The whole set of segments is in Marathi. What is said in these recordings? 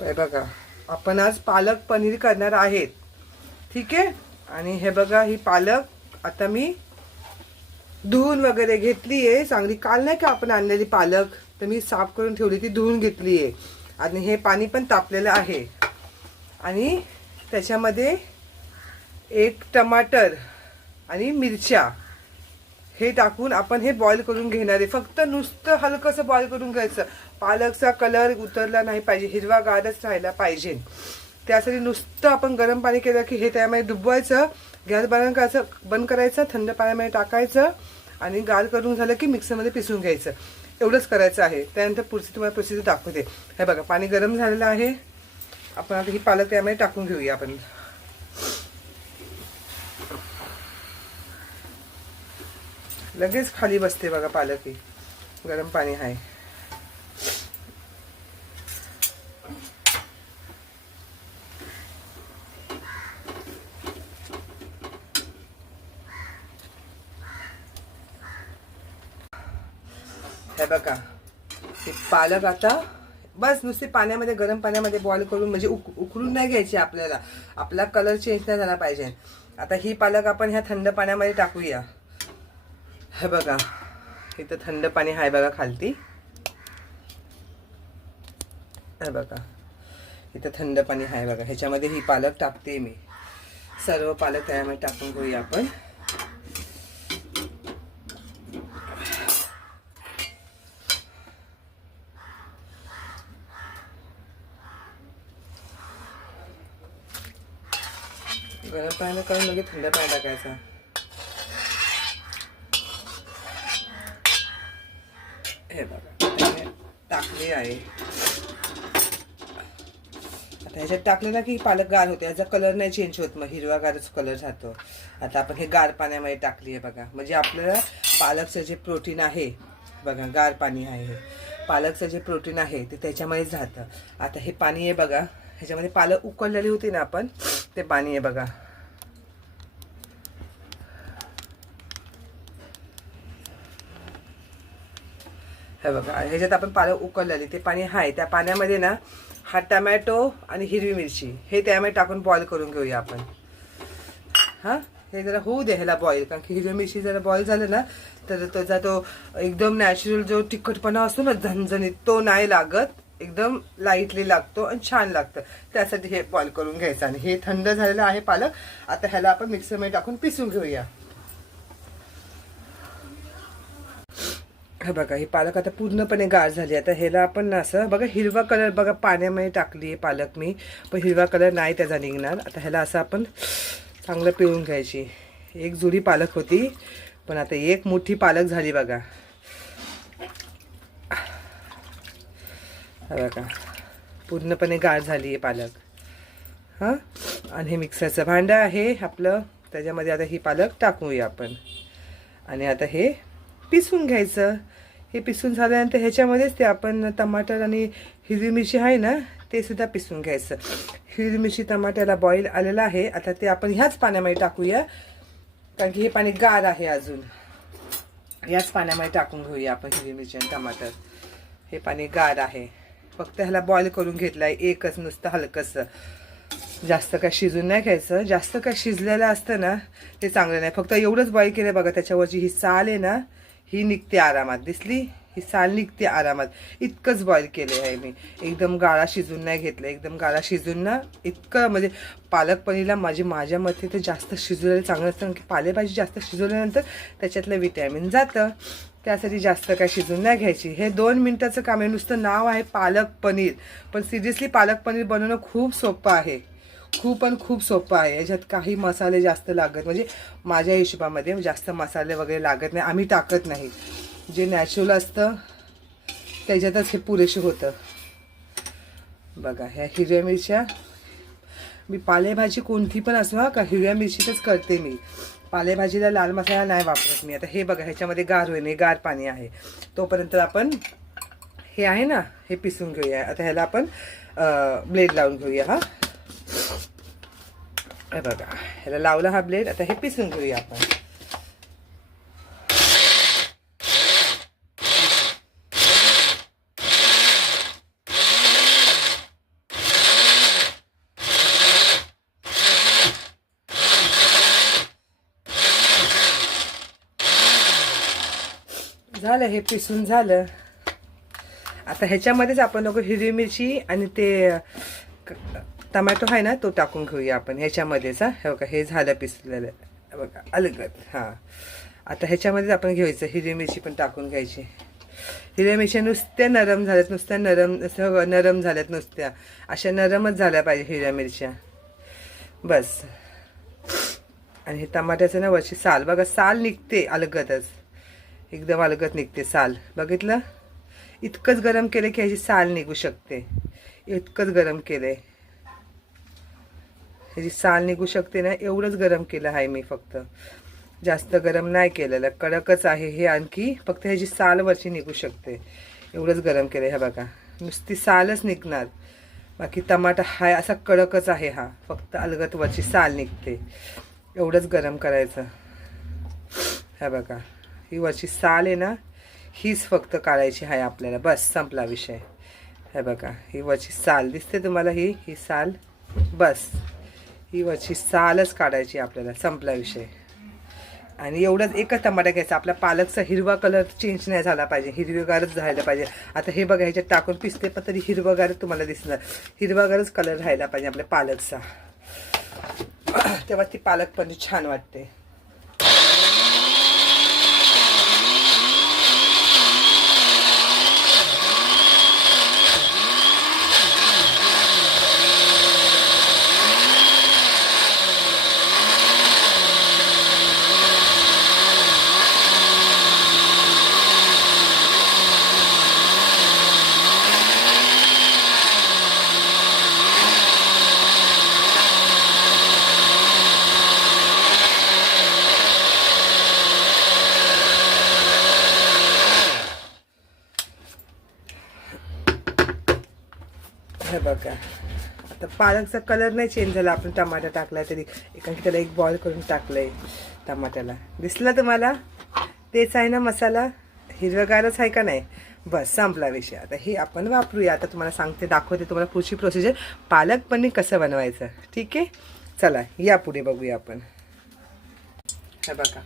हे बघा, आपण आज पालक पनीर करणार आहेत. ठीक आहे. आणि हे बघा, ही पालक आता मी धुवून वगैरे घेतली आहे चांगली. काल नाही का आपण आणलेली पालक, तर मी साफ करून ठेवली, ती धुवून घेतली आहे. आणि हे पाणी पण तापलेलं आहे. आणि त्याच्यामध्ये एक टमाटर आणि मिरच्या हे टाकून आपण हे बॉईल करून घेणार आहे. फक्त नुसतं हलकंसं बॉईल करून घ्यायचं. पालकचा कलर उतरला नाही पाहिजे, हिरवागारच राहायला पाहिजे. त्यासाठी नुसतं आपण गरम पाणी केलं की हे त्यामध्ये डुबवायचं, गॅस बंद करायचं, थंड पाण्यामध्ये टाकायचं आणि गार करून झालं की मिक्सरमध्ये पिसून घ्यायचं. एवढंच करायचं आहे. त्यानंतर पुढची तुम्हाला प्रोसिजर दाखवते. हे बघा, पाणी गरम झालेलं आहे. आपण आता ही पालक त्यामध्ये टाकून घेऊया. आपण लगेच खाली बसते बघा पालक, ही गरम पाणी आहे. हे बघा, हे पालक आता बस नुसते पाण्यामध्ये, गरम पाण्यामध्ये बॉईल करून, म्हणजे उकळून नाही घ्यायची आपल्याला. आपला कलर चेंज नाही झाला पाहिजे. आता ही पालक आपण ह्या थंड पाण्यामध्ये टाकूया. हे बघा, इथं थंड पाणी आहे बघा खालती. हे बघा, इथं थंड पाणी आहे बघा. ह्याच्यामध्ये ही पालक टाकते मी. सर्व पालक त्यामध्ये टाकून घेऊया आपण. गरम पाण्याला करून लगेच थंड पाणी टाकायचं. हे बघा, टाकले आहे. आता ह्याच्यात टाकले ना की पालक गार होते. याचा कलर नाही चेंज होत, मग हिरवागारच कलर राहतो. आता आपण हे गार पाण्यामध्ये टाकली आहे बघा. म्हणजे आपल्याला पालकचं जे प्रोटीन आहे बघा, गार पाणी आहे हे, पालकचं जे प्रोटीन आहे ते त्याच्यामध्येच राहतं. आता हे पाणी आहे बघा, ह्याच्यामध्ये पालक उकळलेली होती ना आपण, ते पाणी आहे बघा. हे बघा, ह्याच्यात आपण पालक उकळलेली ते पाणी आहे. त्या पाण्यामध्ये ना हा टमॅटो आणि हिरवी मिरची हे त्यामध्ये टाकून बॉईल करून घेऊया आपण. हां, हे जरा होऊ दे ह्याला बॉईल, कारण की हिरवी मिरची जरा बॉईल झालं ना तर त्याचा तो एकदम नॅचरल जो तिखटपणा असतो ना, झणझणीत, तो नाही लागत. एकदम लाईटली लागतो आणि छान लागतं. त्यासाठी हे बॉईल करून घ्यायचं. आणि हे थंड झालेलं आहे पालक. आता ह्याला आपण मिक्सरमध्ये टाकून पिसून घेऊया. हे बघा, ही पालक आता पूर्णपणे गार झाली. आता ह्याला आपण ना असं बघा, हिरवा कलर बघा पाण्यामध्ये टाकली आहे पालक मी, पण हिरवा कलर नाही त्याचा निघणार. आता ह्याला असं आपण चांगलं पिळून घ्यायची. एक जुडी पालक होती, पण आता एक मोठी पालक झाली बघा. हे बघा, पूर्णपणे गार झाली आहे पालक. हां, आणि हे मिक्सरचं भांडं आहे आपलं, त्याच्यामध्ये आता ही पालक टाकूया आपण. आणि आता हे पिसून घ्यायचं. हे पिसून झाल्यानंतर ह्याच्यामध्येच ते आपण टमाटर आणि हिरवी मिरची आहे ना, ते सुद्धा पिसून घ्यायचं. हिरवी मिरची टमाट्याला बॉईल आलेलं आहे. आता ते आपण ह्याच पाण्यामध्ये टाकूया, कारण की हे पाणी गार आहे अजून. याच पाण्यामध्ये टाकून घेऊया आपण हिरवी मिरची आणि टमाटर. हे पाणी गार आहे. फक्त ह्याला बॉईल करून घेतलं आहे एकच, नुसतं हलकंसं. जास्त काय शिजून नाही घ्यायचं. जास्त काय शिजलेलं असतं ना ते चांगलं नाही. फक्त एवढंच बॉईल केलं बघा. त्याच्यावरची ही साल आहे ना, ही निघते आरामात. दिसली, ही साल निघते आरामात. इतकंच बॉईल केलं आहे मी. एकदम गाळा शिजून नाही घेतलं. एकदम गाळा शिजून ना इतकं, म्हणजे पालक पनीरला माझ्या मते तर जास्त शिजवलेलं चांगलं असतं. की पालेभाजी जास्त शिजवल्यानंतर त्याच्यातलं विटॅमिन जातं. त्यासाठी जास्त काय शिजून नाही घ्यायची. हे 2 मिनिटाचं काम आहे. नुसतं नाव आहे पालक पनीर, पण सिरियसली पालक पनीर बनवणं खूप सोपं आहे. खूप सोपं आहे. याच्यात काही मसाले जास्त लागत, म्हणजे माझ्या हिशोबामध्ये जास्त मसाले वगैरे लागत नाही. आम्ही टाकत नाही. जे नॅचरल असतं त्याच्यातच हे पुरेसे होतं. बघा, ह्या हिरव्या मिरच्या, मी पालेभाजी कोणती पण असो हा का, हिरव्या मिरचीतच करते मी. पालेभाजीला लाल मसाला नाही वापरत मी. आता हे बघा, ह्याच्यामध्ये गार होईल, गार पाणी आहे. तोपर्यंत आपण हे आहे ना, हे पिसून घेऊया. आता ह्याला आपण ब्लेड लावून घेऊया. हा, हे बघा, ह्याला लावला हा ब्लेड. आता हे पिसून घेऊया आपण. झालं हे पिसून झालं. आता ह्याच्यामध्येच आपण नको हिरवी मिरची आणि ते टमॅटो आहे ना तो टाकून घेऊया आपण ह्याच्यामध्येच. हे बघा हे झालं पिसलेलं बघा अलगद. हां आता ह्याच्यामध्येच आपण घ्यायचं हिरवी मिरची पण टाकून घ्यायची. हिरव्या मिरच्या नुसत्या नरम झाल्यात, नुसत्या नरम झाल्यात, नुसत्या अशा नरमच झाल्या पाहिजे हिरव्या मिरच्या बस. आणि हे टमाट्याचं ना वरची साल बघा, साल निघते अलगदच, एकदम अलगद निघते साल. बघितलं, इतकंच गरम केलं की ह्याची साल निघू शकते. इतकंच गरम केलंय, ह्याची साल निघू शकते ना, एवढंच गरम केलं आहे मी. फक्त जास्त गरम नाही केलेलं, कडकच आहे हे. आणखी फक्त ह्याची साल वरची निघू शकते एवढंच गरम केलं. हे बघा नुसती सालच निघणार, बाकी टमाटा हाय असा कडकच आहे हा, फक्त अलगद वरची साल निघते. एवढंच गरम करायचं. हे बघा ही वरची साल आहे ना, हीच फक्त काढायची आहे आपल्याला, बस संपला विषय. हे बघा ही वरची साल दिसते तुम्हाला, ही साल, बस ही वरची सालच काढायची आपल्याला, संपला विषय. आणि एवढंच एकच टमाटा घ्यायचा. आपला पालकचा हिरवा कलर चेंज नाही झाला पाहिजे, हिरवेगारच राहायला पाहिजे. आता हे बघा ह्याच्यात टाकून पिसते पण तरी हिरवागारच तुम्हाला दिसणार, हिरवागारच कलर राहायला पाहिजे आपल्या पालकचा, तेव्हा ती पालक पण छान वाटते. हे बघा आता पालकचा कलर नाही चेंज झाला, आपण टमाटा टाकला तरी. एका त्याला एक बॉईल करून टाकलंय टमाट्याला, दिसलं तुम्हाला? तेच आहे ना मसाला, हिरवगारच आहे का नाही, बस संपला विषय. आता हे आपण वापरूया. आता तुम्हाला सांगते, दाखवते तुम्हाला पुढची प्रोसिजर, पालक पनीर कसं बनवायचं. ठीक आहे, चला या पुढे बघूया आपण. हे बघा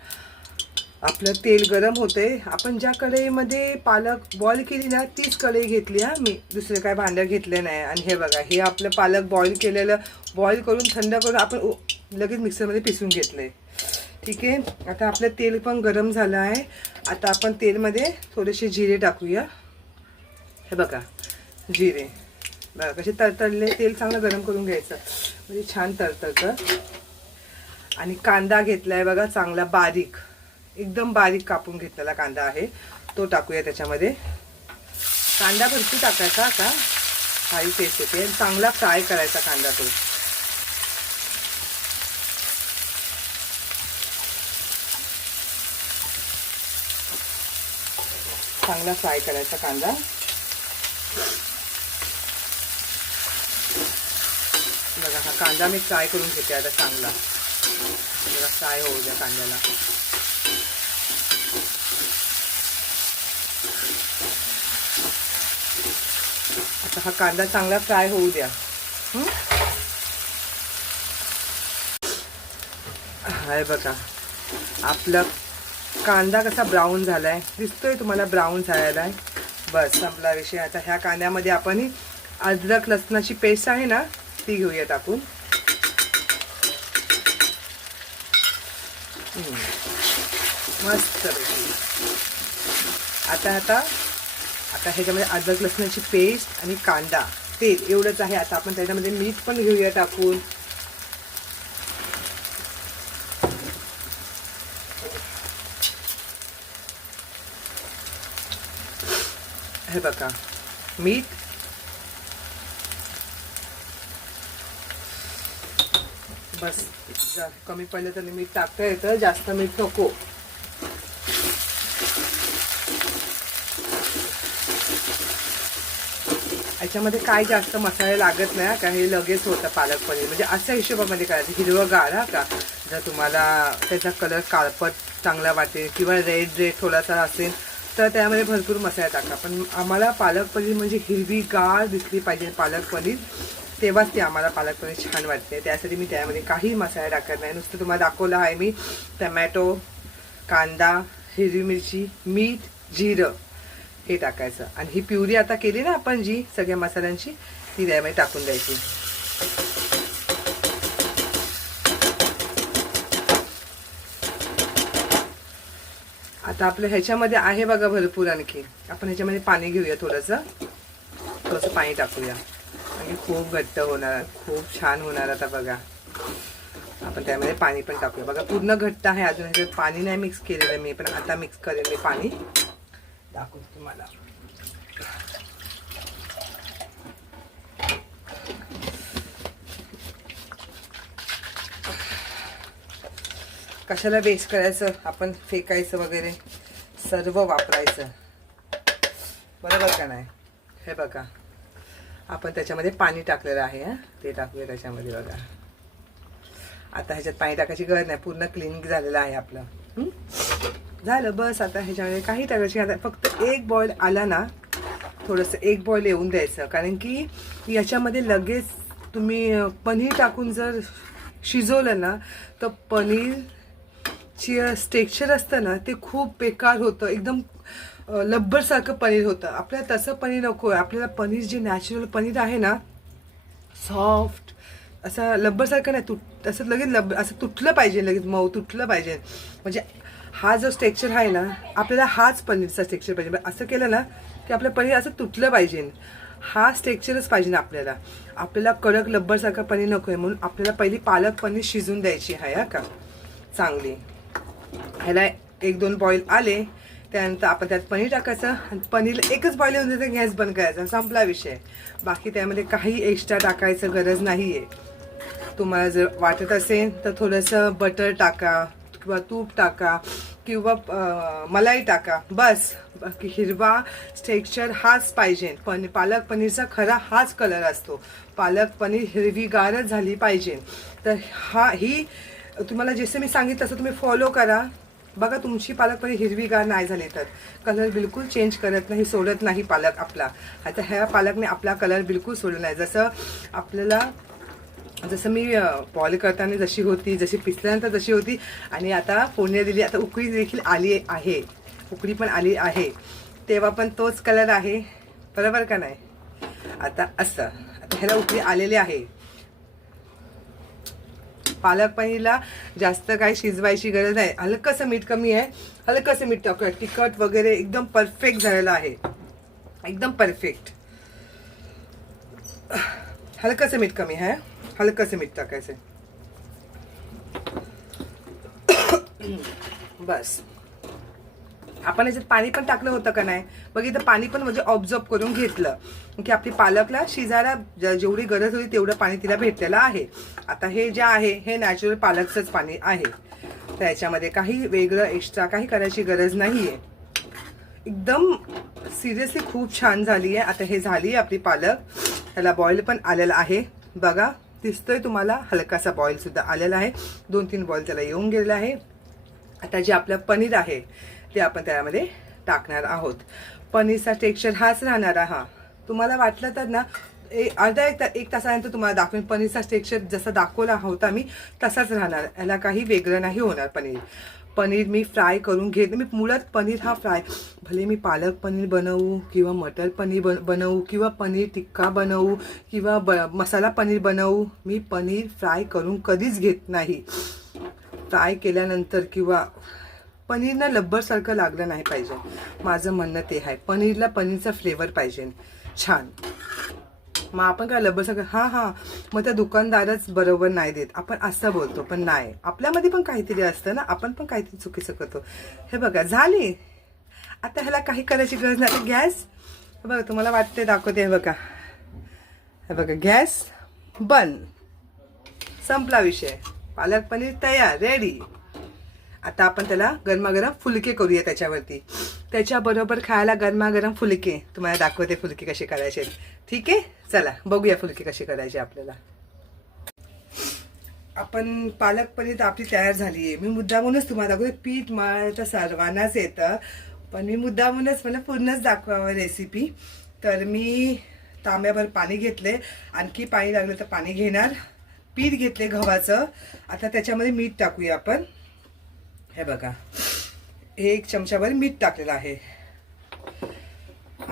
आपलं तेल गरम होते. आपण ज्या कढईमध्ये पालक बॉईल केली ना तीच कढई घेतली हा मी, दुसरे काय भांडं घेतलं नाही. आणि हे बघा हे आपलं पालक बॉईल केलेलं, बॉईल करून थंड करून आपण लगेच मिक्सरमध्ये पिसून घेतलंय. ठीक आहे, आता आपलं तेल पण गरम झालं आहे. आता आपण तेलमध्ये थोडेसे जिरे टाकूया. हे बघा जिरे बघा कसे तळतळले, तेल चांगलं गरम करून घ्यायचं म्हणजे छान तळतळतं. आणि कांदा घेतलाय बघा चांगला बारीक, एकदम बारीक कापून घेतलेला कांदा आहे, तो टाकूया त्याच्यामध्ये. कांदा भरपूर टाकायचा, आता हाई टेस्ट येते. चांगला फ्राय करायचा कांदा, तो चांगला फ्राय करायचा कांदा. बघा हा कांदा मी फ्राय करून घेते आता चांगला, जरा फ्राय होऊ द्या कांद्याला. आता हा कांदा चांगला फ्राय होऊ द्या. हाय बघा आपला कांदा कसा ब्राऊन झालाय, दिसतोय तुम्हाला ब्राऊन झालेला आहे, बस संपला विषय. आता ह्या कांद्यामध्ये आपण अद्रक लसणाची पेस्ट आहे ना ती घेऊया टाकून. मस्त आता आता आता ह्याच्यामध्ये अद्रक लसणाची पेस्ट आणि कांदा, तेल एवढंच आहे. आता आपण त्याच्यामध्ये मीठ पण घेऊया टाकून. हे बघा मीठ, बस कमी पडलं तर मीठ टाकता येतं, जास्त मीठ नको. याच्यामध्ये काय जास्त मसाले लागत नाही का, हे लगेच होतं पालक पनीर. म्हणजे अशा हिशोबामध्ये करायचं, हिरवंगार हा का. जर तुम्हाला त्याचा कलर काळपट चांगला वाटेल किंवा रेड थोडासा असेल तर त्यामध्ये भरपूर मसाले टाका. पण आम्हाला पालक पनीर म्हणजे हिरवीगार दिसली पाहिजे पालक पनीर, तेव्हाच ते आम्हाला पालक पनीर छान वाटते. त्यासाठी मी त्यामध्ये काही मसाले टाकत नाही, नुसतं तुम्हाला दाखवलं आहे मी. टमॅटो, कांदा, हिरवी मिरची, मीठ, जिरं हे टाकायचं आणि ही प्युरी आता केली ना आपण जी सगळ्या मसाल्यांची ती त्यामध्ये टाकून द्यायची. आता आपलं ह्याच्यामध्ये आहे बघा भरपूर, आणखी आपण ह्याच्यामध्ये पाणी घेऊया, थोडंसं पाणी टाकूया आणि खूप घट्ट होणार, खूप छान होणार. आता बघा आपण त्यामध्ये पाणी पण टाकूया बघा, पूर्ण घट्ट आहे. अजून ह्याच्यात पाणी नाही मिक्स केलेलं मी, पण आता मिक्स करेल मी पाणी, दाखवतो तुम्हाला. कशाला वेस्ट करायचं, आपण फेकायचं वगैरे, सर्व वापरायचं, बरोबर का नाही. हे बघा आपण त्याच्यामध्ये पाणी टाकलेलं आहे, ते टाकूया त्याच्यामध्ये बघा. आता ह्याच्यात पाणी टाकायची गरज नाही, पूर्ण क्लीन झालेलं आहे आपलं. झालं बस. आता ह्याच्यामध्ये काही टाकायची, आता फक्त एक बॉईल आला ना, थोडंसं एक बॉईल येऊन द्यायचं, कारण की याच्यामध्ये लगेच तुम्ही पनीर टाकून जर शिजवलं ना तर पनीरची टेक्स्चर असतं ना ते खूप बेकार होतं, एकदम लब्बरसारखं पनीर होतं. आपल्याला तसं पनीर नको आहे. आपल्याला पनीर जे नॅचरल पनीर आहे ना, सॉफ्ट असं लब्बरसारखं नाही, असं लगेच असं तुटलं पाहिजे, लगेच मऊ तुटलं पाहिजे. म्हणजे हा जो टेक्स्चर आहे ना, आपल्याला हाच पनीरचा टेक्स्चर पाहिजे. असं केलं ना की आपलं पनीर असं तुटलं पाहिजे, हा टेक्स्चरच पाहिजे ना आपल्याला. आपल्याला कडक लब्बरसारखं पनीर नको आहे, म्हणून आपल्याला पहिली पालक पनीर शिजून द्यायची आहे का चांगली. ह्याला 1-2 बॉईल आले, त्यानंतर आपण त्यात पनीर टाकायचं आणि पनीरला एकच बॉईल येऊन द्यायचं, गॅस बंद करायचा, संपला विषय. बाकी त्यामध्ये काही एक्स्ट्रा टाकायचं गरज नाही आहे. तुम्हाला जर वाटत असेल तर थोडंसं बटर टाका किंवा तूप टाका किंवा मलाई टाका, बस. बाकी हिरवा टेक्स्चर हाच पाहिजे. पालक पनीरचा खरा हाच कलर असतो. पालक पनीर हिरवीगारच झाली पाहिजे. तर ही तुम्हाला जसं मी सांगितलं तसं तुम्ही फॉलो करा. बघा तुमची पालक पनीर हिरवीगार नाही झाली तर कलर बिलकुल चेंज करत नाही, सोडत नाही पालक आपला. आता ह्या पालकने आपला कलर बिलकुल सोडला नाही. जसं मी बॉईल करताना जशी होती, जशी पिसल्यानंतर जशी होती आणि आता फोडणी दिली, आता उकळी देखील आली आहे, उकळी पण आली आहे, तेव्हा पण तोच कलर आहे, बरोबर का नाही. आता असं आता ह्याला उकळी आलेली आहे. पालक पनीरला जास्त काही शिजवायची गरज नाही. हलकंसं मीठ कमी आहे, हलकंसं मीठ टाकूया, तिखट वगैरे एकदम परफेक्ट झालेलं आहे, एकदम परफेक्ट. हलकंसं मीठ कमी आहे, हलकंसं मीठ टाकायचं बस. आपण याच्यात पाणी पण टाकलं होतं का नाही बघितलं, पाणी पण म्हणजे ऑब्झर्व करून घेतलं की आपली पालकला शिजायला जेवढी गरज होती तेवढं पाणी तिला भेटलेलं आहे. आता हे जे आहे हे नॅचरल पालकचंच पाणी आहे, तर याच्यामध्ये काही वेगळं एक्स्ट्रा काही करायची गरज नाही आहे. एकदम सिरियसली खूप छान झाली आहे. आता हे झाली आपली पालक, ह्याला बॉईल पण आलेला आहे बघा, दिसतोय तुम्हाला, हलकासा बॉईल सुद्धा आलेला आहे, 2-3 बॉईल त्याला येऊन गेलेला आहे. आता जे आपलं पनीर आहे ते आपण त्यामध्ये टाकणार आहोत. पनीरचा टेक्स्चर हाच राहणार आहे. तुम्हाला वाटलं तर ना अर्धा एक तासानंतर तुम्हाला दाखवेन पनीरचा टेक्स्चर जसा दाखवला होता मी तसाच राहणार, याला काही वेगळं नाही होणार. पनीर मी फ्राय करून घेते. मी मुळात पनीर हा फ्राय, भले मी पालक पनीर बनवू किंवा मटर पनीर बनवू किंवा पनीर टिक्का बनवू किंवा मसाला पनीर बनवू, मी पनीर फ्राय करून कधीच घेत नाही. फ्राय केल्यानंतर किंवा पनीरला लब्बरसारखं लागलं नाही पाहिजे, माझं म्हणणं ते आहे. पनीरला पनीरचा फ्लेवर पाहिजे छान. मग आपण काय लब्बरसारखं मग त्या दुकानदारच बरोबर नाही देत, आपण असं बोलतो, पण नाही, आपल्यामध्ये पण काहीतरी असतं ना, आपण पण काहीतरी चुकीचं करतो. हे बघा झाली. आता ह्याला काही करायची गरज नाही. गॅस बघा, तुम्हाला वाटते दाखवते, हे बघा गॅस बंद, संपला विषय. पालक पनीर तयार, रेडी. आता आपण त्याला गरमागरम फुलके करूया त्याच्यावरती, त्याच्याबरोबर खायला गरमागरम फुलके. तुम्हाला दाखवते फुलके कसे करायचे, ठीक आहे. चला बघूया फुलके कसे करायचे आपल्याला. आपण पालक पनीर आपली तयार झाली आहे. मी मुद्दामूनच तुम्हाला दाखवते, पीठ मळायचं सर्वांनाच येतं, पण मी मुद्दामूनच मला पूर्णच दाखवावं रेसिपी. तर मी तांब्याभर पाणी घेतले, आणखी पाणी लागलं तर पाणी घेणार. पीठ घेतले गव्हाचं. आता त्याच्यामध्ये मीठ टाकूया आपण. हे बघा, 1 चमचाभर मीठ टाकलेलं आहे.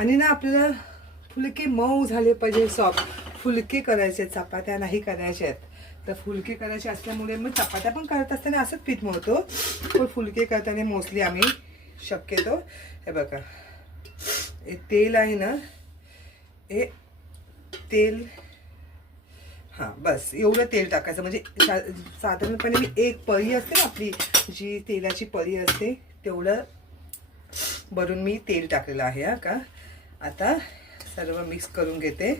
आणि ना आपल्याला फुलके मऊ झाले पाहिजे, सॉफ्ट फुलके करायचे, चपात्या नाही करायच्या आहेत. तर फुलके करायचे असल्यामुळे मग चपात्या पण करत असताना असंच पीठ मळतो, पण फुलके करताना मोस्टली आम्ही शक्यतो हे बघा हे तेल आहे ना, हे तेल हां बस एवढं तेल टाकायचं. म्हणजे साधारणपणे मी एक पळी असते ना आपली जी तेलाची पळी असते तेवढं भरून मी तेल टाकलेलं आहे. हा का आता सर्व मिक्स करून घेते.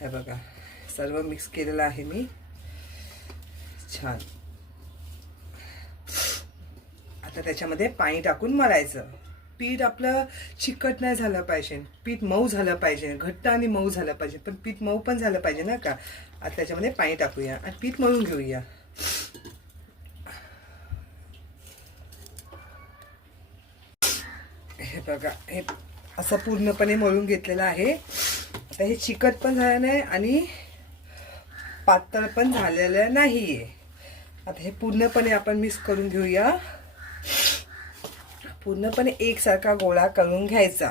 हे बघा सर्व मिक्स केलेलं आहे मी छान. आता त्याच्यामध्ये पाणी टाकून मळायचं. पीठ आपलं चिकट नाही झालं पाहिजे, पीठ मऊ झालं पाहिजे, घट्ट आणि मऊ झालं पाहिजे, पण पीठ मऊ पण झालं पाहिजे ना का. आता त्याच्यामध्ये पाणी टाकूया आणि पीठ मळून घेऊया. हे बघा हे असं पूर्णपणे मळून घेतलेलं आहे. आता हे चिकट पण झालं नाही आणि पातळ पण झालेलं नाहीये. आता हे पूर्णपणे आपण मिक्स करून घेऊया. पूर्णपणे एकसारखा गोळा करून घ्यायचा.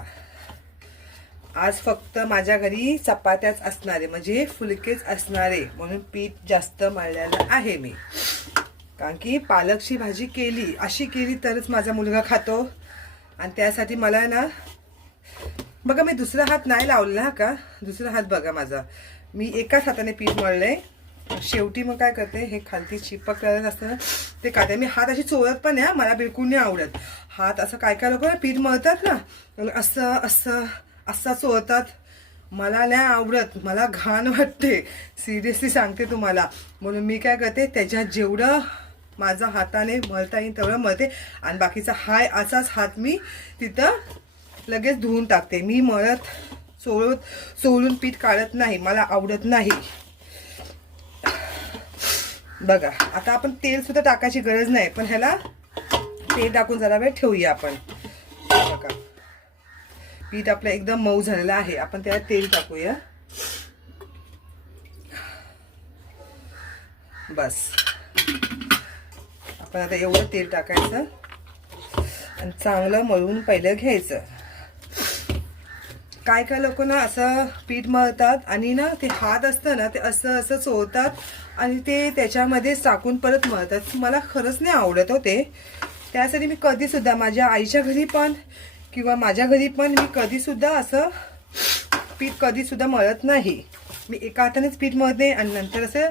आज फक्त माझ्या घरी चपात्याच असणारे म्हणजे फुलकेच असणारे म्हणून पीठ जास्त मळलेलं आहे मी. कारण की पालकची भाजी केली अशी केली तरच माझा मुलगा खातो आणि त्यासाठी मला ना बघा मी दुसरा हात नाही लावलेला. हा का दुसरा हात बघा माझा, मी एकाच हाताने पीठ मळलंय. शेवटी मग काय करते हे खालती चिपकलेलं असतं ना ते काढते. मी हात अशी चोळत पण आहे, मला बिलकुल नाही आवडत हात असं. काय काय लोक पीठ मळतात ना असं असं असं चोळतात, मला नाही आवडत, मला घाण वाटते सिरियसली सांगते तुम्हाला. म्हणून मी काय करते त्याच्यात जेवढं माझा हाताने मळता येईल तेवढं मळते आणि बाकीचा हाय असाच हात मी तिथं लगेच धुवून टाकते. मी मळत चोळून पीठ काढत नाही, मला आवडत नाही. बघा आता आपण तेल सुद्धा टाकायची गरज नाही, पण ह्याला तेल टाकून जरा वेळ ठेवूया आपण. बघा पीठ आपलं एकदम मऊ झालेलं आहे, आपण त्याला तेल टाकूया. बस आपण आता एवढं तेल टाकायचं आणि चांगलं मळून पहिलं घ्यायचं. काय काय लोक ना असं पीठ मळतात आणि ना ते हात असतं ना ते असं असं चोळतात आणि ते त्याच्यामध्ये टाकून परत मळतात. मला खरंच नाही आवडत होते. त्यासाठी मी कधीसुद्धा माझ्या आईच्या घरी पण किंवा माझ्या घरी पण मी कधीसुद्धा असं पीठ कधीसुद्धा मळत नाही. मी एका हातानेच पीठ मळते आणि नंतर असं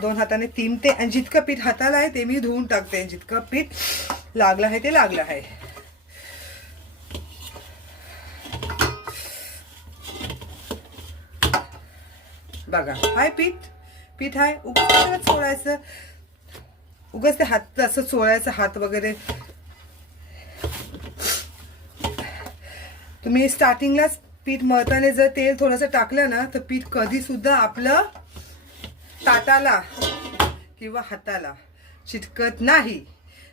दोन हाताने तीमते आणि जितकं पीठ हाताला आहे ते मी धुवून टाकते. जितकं पीठ लागलं आहे ते लागलं आहे. बघा हाय पीठ हाय. उगाच चोळायचं, उगाच ते हात असं चोळायचं हात वगैरे. तुम्ही स्टार्टिंगलाच पीठ मळताना जर तेल थोडंसं टाकलं ना तर पीठ कधी सुद्धा आपलं ताटाला किंवा हाताला चिटकत नाही.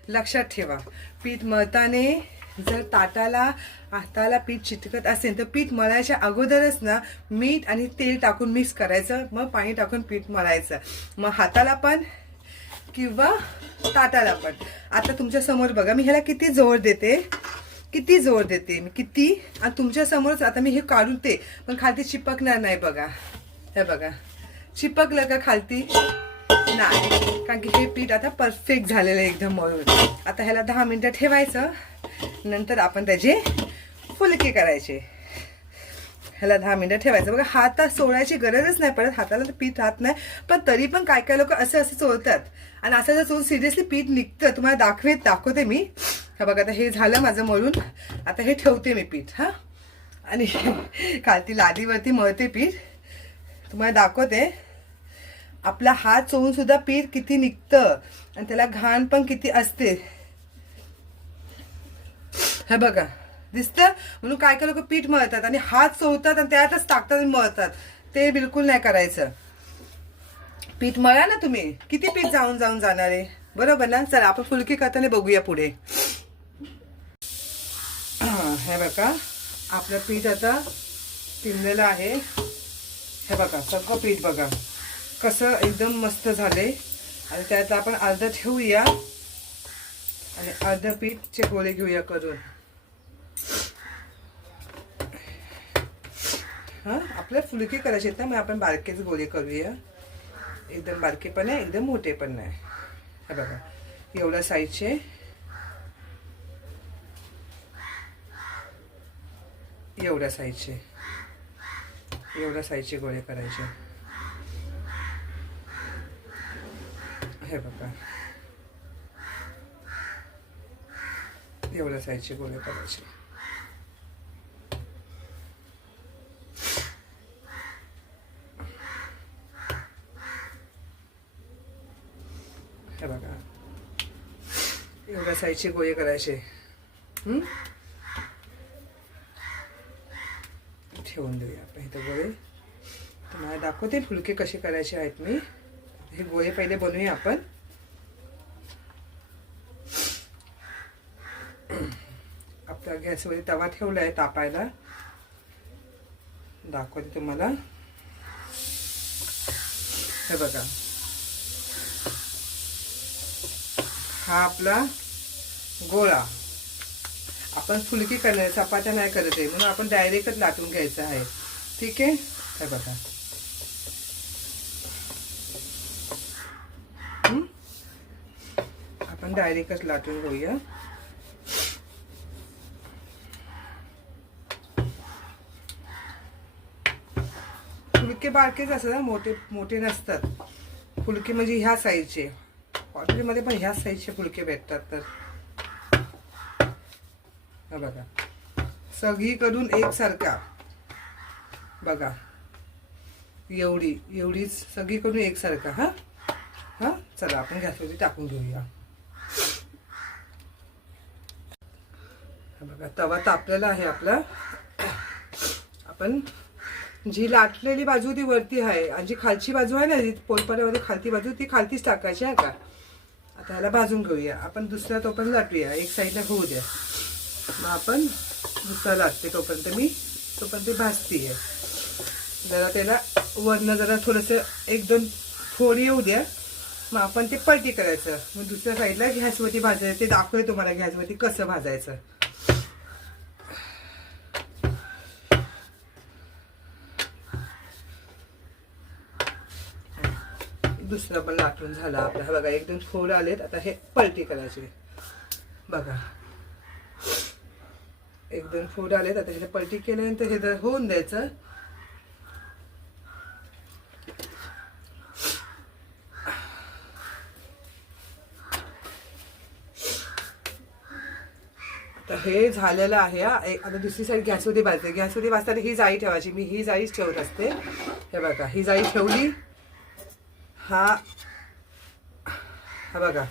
लक्षात ठेवा, पीठ मळताना जर ताटाला हाताला पीठ चिटकत असेल तर पीठ मळायच्या अगोदरच ना मीठ आणि तेल टाकून मिक्स करायचं, मग पाणी टाकून पीठ मळायचं, मग हाताला पण किंवा ताटाला पण. आता तुमच्या समोर बघा मी ह्याला किती जोर देते मी किती. आणि तुमच्या समोरच आता मी हे काढून ते पण खालती चिपकणार नाही. बघा हे बघा चिपकलं का खालती नाही, कारण की हे पीठ आता परफेक्ट झालेलं आहे एकदम मळून. आता ह्याला 10 मिनिटं ठेवायचं, नंतर आपण त्याचे फुलके करायचे. ह्याला 10 मिनिटं ठेवायचं. बघा हातात चोळायची गरजच नाही पडत, हाताला तर पीठ राहत नाही. पण तरी पण काय काय लोक असं चोळतात आणि असं जर चोळून सिरियसली पीठ निघतं. तुम्हाला दाखवते मी. हा बघा आता हे झालं माझं मळून. आता हे ठेवते मी पीठ. हा आणि खालती लादीवरती मळते पीठ, तुम्हाला दाखवते. आपला हात चोळून सुद्धा पीठ किती निघतं आणि त्याला घाण पण किती असते. हे बघा दिसतं. म्हणून काय काय लोक पीठ मळतात आणि हात चोळतात आणि त्यातच टाकतात आणि मळतात. ते बिलकुल नाही करायचं. पीठ मळा ना तुम्ही, किती पीठ जाऊन जाणार आहे, बरोबर ना. चला आपण फुलकी करताना बघूया पुढे. हे बघा आपलं पीठ आता पिंजलेलं आहे. हे बघा सगळं पीठ बघा कसं एकदम मस्त झाले. आणि त्यात आपण अर्ध ठेवूया आणि अर्ध पीठचे गोळे घेऊया करून. हां आपल्याला फुलके करायचे आहेत ना, मग आपण बारकेच गोळे करूया. एकदम बारके पण आहे, एकदम मोठे पण नाही. हे बघा एवढ्या साईजचे, एवढ्या साईजचे, एवढ्या साईजचे गोळे करायचे. हे बघा एवढ्या साईजचे गोळे करायचे. हे बघा एवढ्या साईजचे गोळे करायचे. ठेवून देऊया आपण इथं गोळे. तुम्हाला दाखवते फुलके कसे करायचे आहेत मी. हे गोळे पहिले बनवूया आपण. आपल्या गॅसवर तवा ठेवला आहे तापायला, दाखवते तुम्हाला. हे बघा हा आपला गोळा. आपण फुलकी करणार, चपात्या नाही करत आहे म्हणून आपण डायरेक्टच लाटून घ्यायचं आहे. ठीक आहे. हे बघा आपण डायरेक्टच लाटून घेऊया. फुलके बारकेच असतात, मोठे मोठे नसतात. फुलके म्हणजे ह्या साईजचे, हॉटेलमध्ये पण ह्या साईजचे फुलके भेटतात. तर बघा सगळीकडून एकसारखा. बघा एवढी एवढीच सगळीकडून एकसारखा. हा हा चला आपण गॅसवरती टाकून घेऊया. बघा तवा तापलेला आहे आपला. आपण जी लाटलेली बाजू ती वरती आहे आणि जी खालची बाजू आहे ना, पोळपाट्यामध्ये खालती बाजू ती खालतीच टाकायची आहे का. आता ह्याला भाजून घेऊया आपण. दुसरा तोपर्यंत लाटूया, एक साईडला होऊ द्या. मग आपण दुसरा लाटते तोपर्यंत भाजतीये. जरा त्याला वरनं जरा थोडंसं एक दोन फोड येऊ द्या. मग आपण ते पलटी करायचं. मग दुसऱ्या साईडला गॅसवरती भाजायचं. ते दाखवते तुम्हाला गॅसवरती कसं भाजायचं. दुसरा पण लाटून झाला आपला. बघा एक दोन फोड आलेत. आता हे पलटी करायचे. बघा एक दोन फोड आलेत. आता हे पलटी केल्यानंतर हे जर होऊन द्यायचं. आता हे झालेलं आहे. आता दुसरी साईड गॅसवरती भाजते. गॅसवरती भाजताना ही जाळी ठेवायची. मी ही जाळीच ठेवत असते. हे बघा ही जाळी ठेवली. हा बघा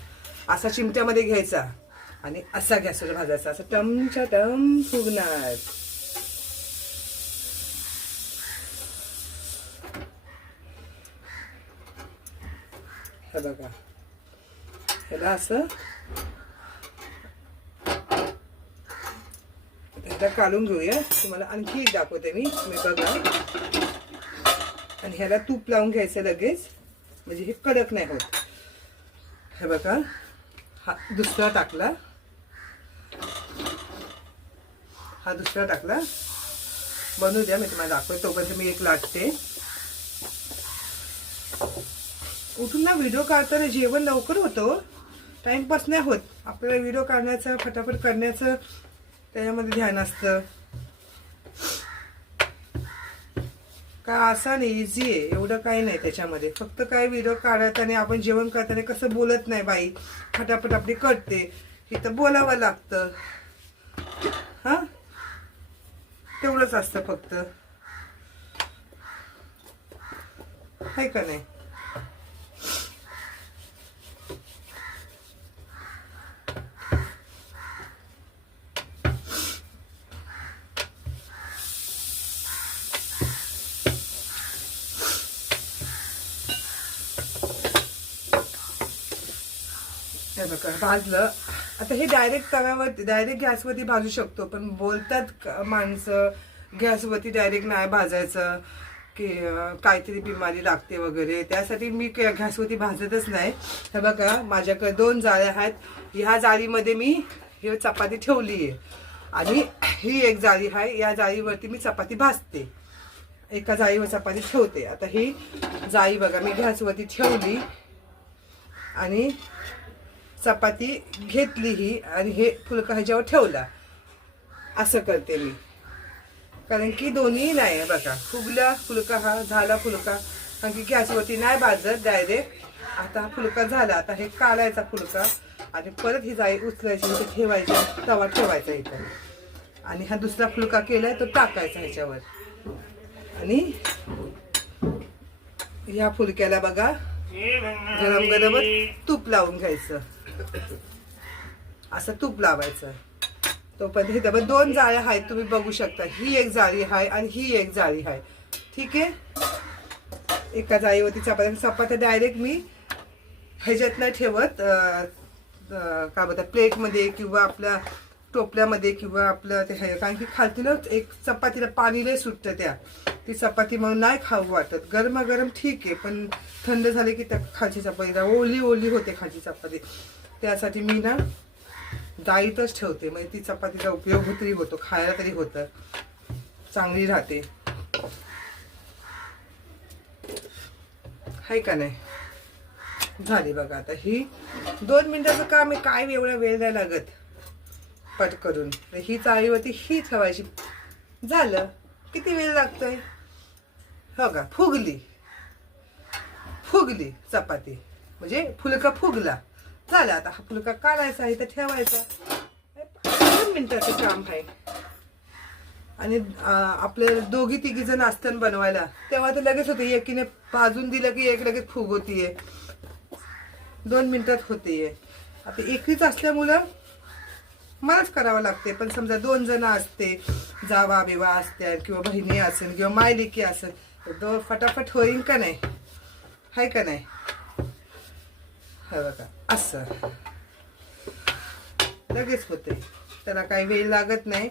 असा चिमट्यामध्ये घ्यायचा आणि असा गॅसवर भाजायचा. असं टमच्या टम फुगणार. हे बघा ह्याला असं ह्याला काढून घेऊया. तुम्हाला आणखी एक दाखवते मी बघा. आणि ह्याला तूप लावून घ्यायचं लगेच, म्हणजे हे कडक नाही होत. हे बघा हा दुसरा टाकला. हा दुसरा टाकला. बनवू द्या, मी तुम्हाला दाखवते. तोपर्यंत मी एक लाटते. उठून ना व्हिडिओ काढताना जेवण लवकर होतं. टाइमपास नाही होत. आपल्याला व्हिडिओ काढण्याचं फटाफट करण्याचं त्याच्यामध्ये ध्यान असतं. काय आसान इझी आहे, एवढं काही नाही त्याच्यामध्ये. फक्त काय व्हिडिओ काढताना आपण जेवण करताना कसं बोलत नाही बाई, फटाफट आपली कटते. इथं बोलावं लागतं. हा तेवढंच असतं फक्त, आहे का नाही. बघा भाजलं. आता हे डायरेक्ट तव्यावरती डायरेक्ट गॅसवरती भाजू शकतो, पण बोलतात माणसं गॅसवरती डायरेक्ट नाही भाजायचं की काहीतरी बिमारी लागते वगैरे. त्यासाठी मी गॅसवरती भाजतच नाही. हे बघा माझ्याकडे 2 जाळ्या आहेत. ह्या जाळीमध्ये मी ही चपाती ठेवली आहे आणि ही एक जाळी आहे. या जाळीवरती मी चपाती भाजते. एका जाळीवर चपाती ठेवते. आता ही जाळी बघा मी गॅसवरती ठेवली आणि चपाती घेतली ही आणि हे फुलका ह्याच्यावर ठेवला. असं करते मी, कारण की दोन्ही नाही बघा. फुगला फुलका हा, झाला फुलका, कारण की गॅसवरती नाही भाजत डायरेक्ट. आता हा फुलका झाला. आता हे काढायचा फुलका आणि परत ही जाळी उचलायची, इथे ठेवायची, तवा ठेवायचा इथं. आणि हा दुसरा फुलका केलाय तो टाकायचा ह्याच्यावर. आणि ह्या फुलक्याला बघा गरम गरम तूप लावून घ्यायचं. असं तूप लावायचं. तोपर्यंत हे डबल 2 जाळ्या आहेत तुम्ही बघू शकता. ही एक जाळी आहे आणि ही एक जाळी आहे. ठीक आहे. एका जाळीवरती चपात्या डायरेक्ट मी ह्याच्यात नाही ठेवत, काय बोलतात प्लेटमध्ये किंवा आपल्या टोपल्यामध्ये किंवा आपलं ते आहे, कारण की खालतीला एक चपातीला पाणी लय सुटतं. ती चपाती मग नाही खाऊ वाटत. गरमागरम ठीक आहे, पण थंड झाले की त्या खालची चपातीला ओली ओली होते खालची चपाती. त्यासाठी मी ना डाळीतच ठेवते, म्हणजे ती चपातीचा उपयोग तरी होतो, खायला तरी होतं, चांगली राहते. आहे का नाही. झाली बघा. आता ही 2 मिनिटाचं काम आहे, काय एवढा वेळ नाही लागत पट करून. ही चाळीवरती ही ठेवायची. झालं. किती वेळ लागतोय हो का. फुगली चपाती, म्हणजे फुलका फुगला. झालं. आता हा फुलका काढायचा आहे तर ठेवायचा. 2 मिनिटाचं काम आहे. आणि आपले 2-3 जण असतात बनवायला, तेव्हा तर लगेच होते. एकीने भाजून दिलं की एक लगेच फुग होतीये, 2 मिनिटात होतीये. आता एकटीच असल्यामुळं मलाच करावं लागते. पण समजा 2 जण असते, जावा बिवा असत्या किंवा बहिणी असेल किंवा मायलेकी असेल तर फटाफट होईल का नाही. आहे का नाही. हे बघा असं लगेच होते, त्याला काही वेळ लागत नाही.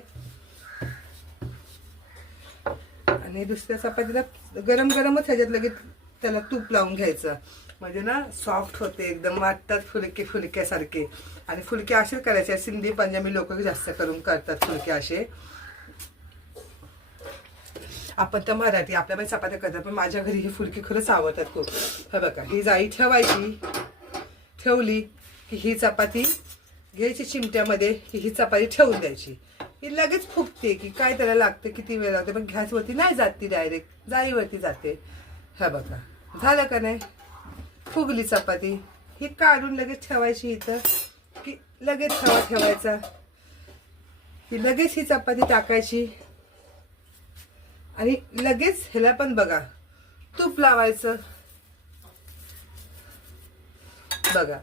आणि दुसऱ्या चपातीला गरम गरमच ह्याच्यात लगेच त्याला तूप लावून घ्यायचं, म्हणजे ना सॉफ्ट होते एकदम, वाटतात फुलक्यासारखे. आणि फुलके असे करायचे. सिंधी पंजाबी लोक जास्त करून करतात फुलके असे. आपण तर मराठी आपल्याकडे चपात्या करतात, पण माझ्या घरी हे फुलके खरंच आवडतात खूप. हे बघा ही जाळी ठेवायची, ठेवली की ही चपाती घ्यायची चिमट्यामध्ये, ही चपाती ठेवून द्यायची. ही लगेच फुगते की काय त्याला लागते, किती वेळ लागते, पण गॅसवरती नाही जात ती, डायरेक्ट जाळीवरती जाते. हे बघा झालं का नाही. फुगली चपाती. ही काढून लगेच ठेवायची इथं की लगेच ठेवायचा. ही लगेच ही चपाती टाकायची आणि लगेच ह्याला पण बघा तूप लावायचं. बघा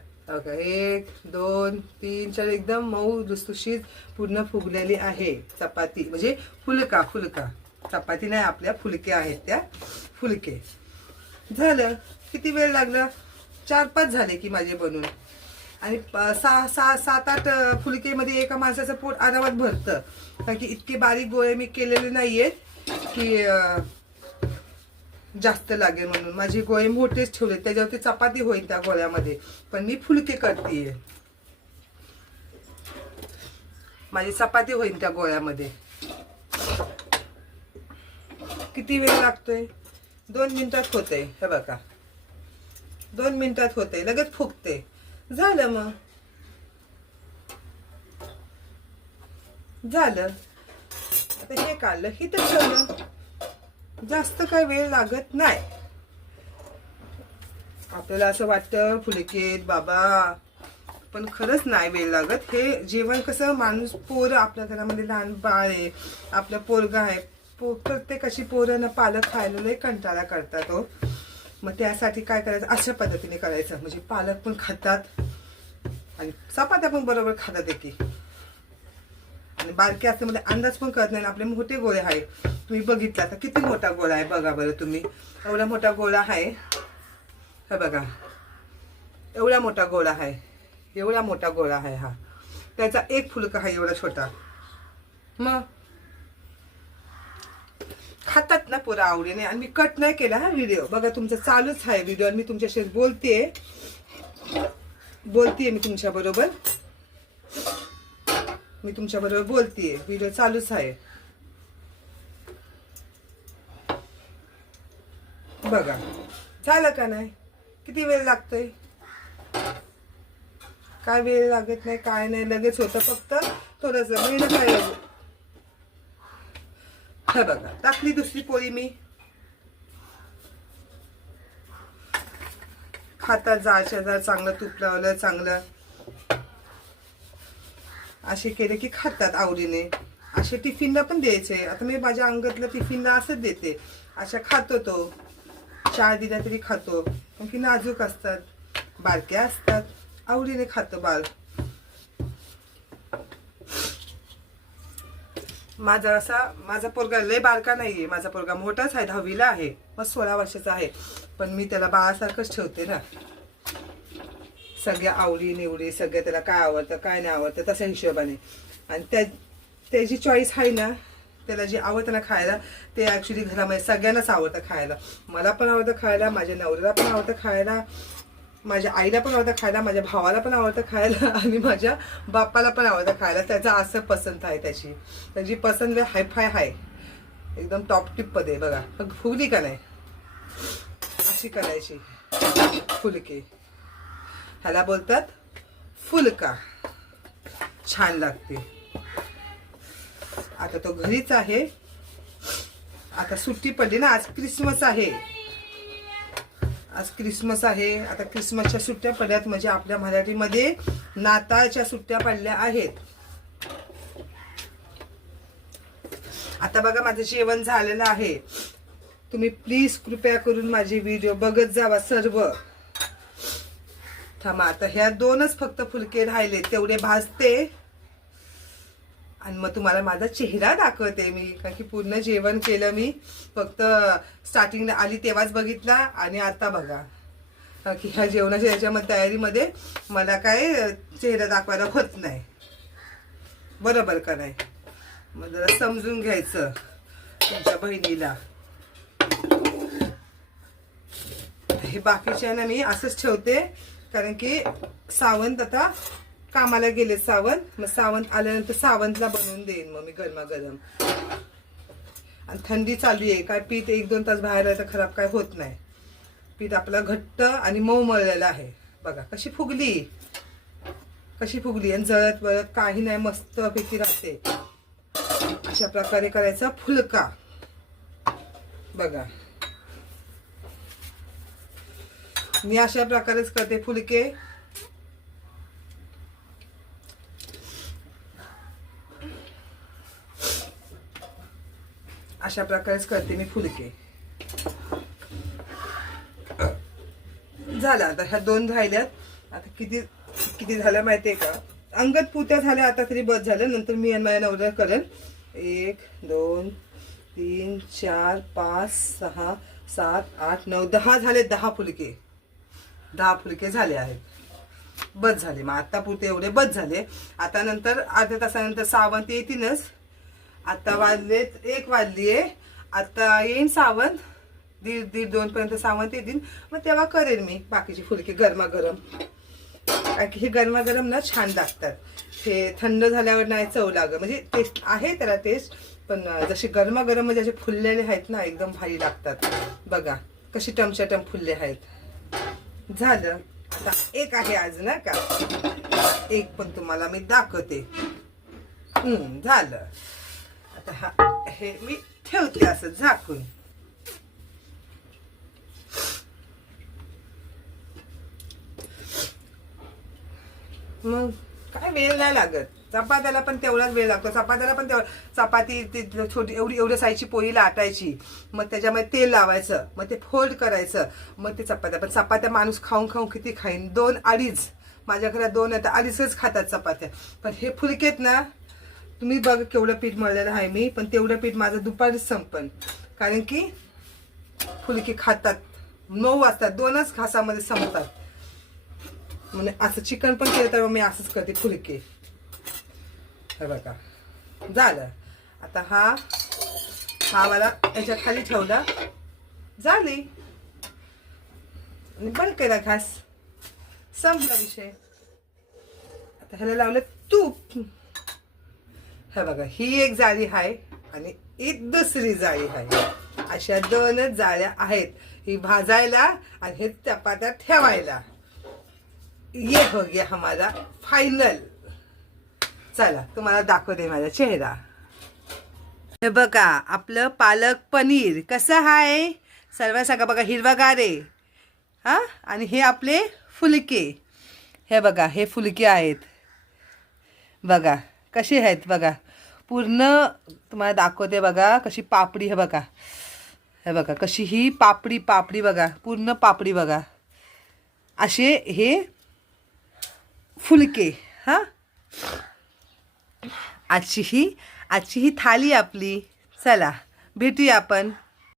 1 2 3 4 एकदम मऊ लुसलुशीत पूर्ण फुगलेली आहे चपाती, म्हणजे फुलका चपाती नाही आपल्या, फुलके आहेत त्या, फुलके. झालं. किती वेळ लागला. 4-5 झाले की माझे बनून. आणि 7-8 फुलकेमध्ये एका माणसाचं पोट आरामात भरतं, कारण की इतके बारीक गोळे मी केलेले नाहीयेत की जास्त लागेल म्हणून. माझे गोळे मोठेच ठेवले, त्याच्यावरती चपाती होईल त्या गोळ्यामध्ये, पण मी फुलके करतेय, माझी चपाती होईल त्या गोळ्यामध्ये. किती वेळ लागतोय. 2 मिनिटात होते. हे बघा 2 मिनिटात होते, लगेच फुगते. झालं. मग झालं. आता हे काढलं, ही तर ठेवलं, जास्त काही वेळ लागत नाही. आपल्याला असं वाटतं फुलकेत बाबा, पण खरंच नाही वेळ लागत. हे जेवण कसं माणूस, पोरं आपल्या घरामध्ये लहान बाळ आहे, आपलं पोरगा आहे, प्रत्येकाची पोरं ना पालक खायला लय कंटाळा करतात हो. मग त्यासाठी काय करायचं, अशा पद्धतीने करायचं, म्हणजे पालक पण खातात आणि चपात्या पण बरोबर खातात एकी. आणि बारके असल्यामध्ये अंदाज पण कळत नाही. आपले मोठे गोळे आहे, तुम्ही बघितला तर किती मोठा गोळा आहे बघा बरं तुम्ही. एवढा मोठा गोळा आहे. हे बघा एवढा मोठा गोळा आहे, एवढा मोठा गोळा आहे हा. त्याचा एक फुलका आहे एवढा छोटा. मग खातात ना पोरं आवडीने. आणि मी कट नाही केला हा व्हिडिओ, बघा तुमचा चालूच आहे व्हिडिओ. मी तुमच्याशी बोलतेय मी तुमच्या बरोबर बोलतेय, व्हिडिओ चालूच आहे. बघा झालं का नाही? किती वेळ लागतोय? काय वेळ लागत नाही, काय नाही, लगेच होतं. फक्त थोडस मेहनत आहे. हे बघा टाकली दुसरी पोळी मी. खातात जाळच्या जाळ, चांगलं तूप लावलं, चांगलं असे केले की खातात आवडीने. असे टिफिनला पण द्यायचे. आता मी माझ्या अंगातलं टिफिनला असंच देते. अशा खातो तो. चहा दिला तरी खातो. पण की नाजूक असतात, बारक्या असतात, आवडीने खातो बाळ. माझा पोरगा लय बारका नाहीये. माझा पोरगा मोठाच आहे, 10वीला आहे, मग 16 वर्षाचा आहे. पण मी त्याला बाळासारखंच ठेवते ना. सगळ्या आवडी निवडी, सगळ्या त्याला काय आवडतं काय नाही आवडतं तशा हिशोबाने. आणि त्याची चॉईस आहे ना. त्याला जे आवडतं ना खायला, ते ॲक्च्युली घरामध्ये सगळ्यांनाच आवडतं खायला. मला पण आवडतं खायला, माझ्या नवऱ्याला पण आवडतं खायला, माझ्या आईला पण आवडतं खायला, माझ्या भावाला पण आवडतं खायला, आणि माझ्या बापाला पण आवडतं खायला. त्याचा असं पसंत आहे. त्याची पसंत हायफाय आहे, एकदम टॉप टिप मध्ये. बघा मग फुगली का नाही? अशी करायची फुलके. ह्याला बोलतात फुलका. छान लागते. आता तो घरीच आहे. आता सुट्टी पडली ना, आज क्रिसमस आहे. आज क्रिसमस आहे. आता क्रिसमसच्या सुट्ट्या पडल्यात, म्हणजे आपल्या मराठीमध्ये नाताळच्या सुट्ट्या पडल्या आहेत. आता बघा माझं जेवण झालेलं आहे. तुम्ही प्लीज कृपया करून माझे व्हिडिओ बघत जावा सर्व. थांबा, आता ह्या 2च फक्त फुलके राहिले, तेवढे भाजते आणि मग तुम्हाला माझा चेहरा दाखवते मी. कारण की पूर्ण जेवण केलं मी. फक्त स्टार्टिंगला आली तेव्हाच बघितला, आणि आता बघा की ह्या जेवणाच्या याच्यामध्ये तयारीमध्ये मला काय चेहरा दाखवायला होत नाही. बरोबर का नाही? मग जरा समजून घ्यायचं तुमच्या बहिणीला. हे बाकीच्या ना मी असंच ठेवते, कारण की सावंत आता कामाला गेले. सावंत आल्यानंतर सावंतला बनवून देईन मग मी गरमागरम. आणि थंडी चालू आहे, काय पीठ 1-2 तास बाहेर आहे तर खराब काय होत नाही. पीठ आपलं घट्ट आणि मऊ मळलेलं आहे. बघा कशी फुगली, कशी फुगली, आणि जळत वळत काही नाही, मस्त पैकी राहते. अशा प्रकारे करायचा फुलका. बघा मी अशा प्रकारेच करते फुलके. अशा प्रकारेच करते मी फुलके. झालं आता ह्या 2 राहिल्यात. आता किती झाल्या माहितीये का? अंगत पुत्या झाल्या आता तरी बस झालं. नंतर मी आणि माझ्या नवऱ्याला करेन. 1 2 3 4 5 6 7 8 9 10 झाले. 10 फुलके झाले आहेत. बस झाले. मग आता पुरते एवढे बस झाले. आता नंतर अर्ध्या तासानंतर सावंत येतीलच. आता वाजलेत 1 वाजलीये. आता येईन सावंत. 1:30-2 पर्यंत सावंत येतील. मग तेव्हा करेन मी बाकीचे फुलके गरमागरम. कारण की हे गरमागरम ना छान लागतात. हे थंड झाल्यावर नाही चव लागत. म्हणजे टेस्ट आहे त्याला टेस्ट, पण जसे गरमागरम म्हणजे असे फुललेले आहेत ना, एकदम भारी लागतात. बघा कशी टमचटम फुलले आहेत. झालं. आता 1 आहे आज ना का, 1 पण तुम्हाला मी दाखवते. झालं. आता हे मी ठेवते असं झाकून. मग काय वेळ नाही लागत. चपात्याला पण तेवढाच वेळ लागतो. चपाती ती छोटी एवढ्या साईजची पोळी लाटायची, मग त्याच्यामध्ये तेल लावायचं, मग ते फोल्ड करायचं, मग ते चपात्या. पण चपात्या माणूस खाऊन किती खाईन? 2-2.5. माझ्या घरात 2 आहेत, 2.5च खातात चपात्या. पण हे फुलकेत ना, तुम्ही बघ केवढं पीठ मळलेलं आहे मी. पण तेवढं पीठ माझं दुपारीच संपन, कारण की फुलके खातात 9 वाजता 2च घासामध्ये संपतात. म्हणजे असं चिकन पण केलं तर मी असंच करते फुलके. हे बघा झालं. आता हा वाला याच्या खाली ठेवला, झाली. आणि बंद केला घास, संपला विषय. आता ह्याला लावलं तूप. हे बघा ही 1 जाळी आहे आणि ही दुसरी जाळी आहे. अशा 2च जाळ्या आहेत. ही भाजायला आणि हे चपात्या ठेवायला. ये हो गया हमारा फायनल. चला तुम्हाला दाखवते माझा चेहरा. हे बघा आपलं पालक पनीर कसं आहे. सर्व सगळं बघा हिरवागार आहे. हां आणि हे आपले फुलके. हे बघा हे फुलके आहेत. बघा कसे आहेत बघा. पूर्ण तुम्हाला दाखवते बघा कशी पापडी. हे बघा कशी ही पापडी बघा. पूर्ण पापडी बघा. असे हे फुलके. हां आजची ही थाली आपली. चला भेटूया आपण